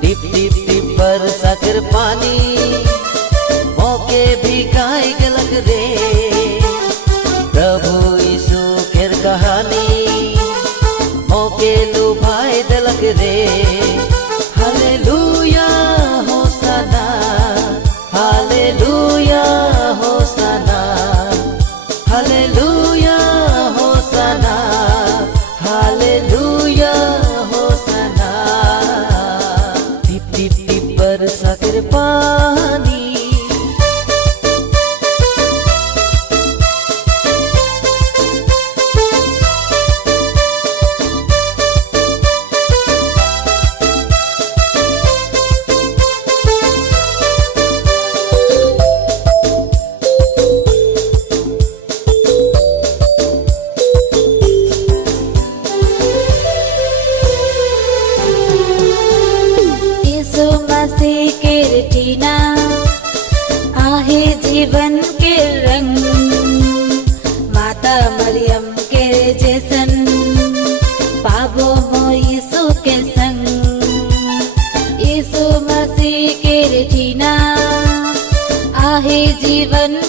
Tip टिप टिप बरसा कर पानी मौके भी गाय गलक रे। प्रभु यीशु केर कहानी मौके लुभाए दलक रे। Hallelujah hosanna, hallelujah hosanna, hallelujah hosanna, hallelujah hosanna. टिप टिप टिप बरसा कर पानी टीना आहे जीवन के रंग। माता मरियम के जैसन पाबो मो यीशु के संग। यीशु मसीह के टीना आहे जीवन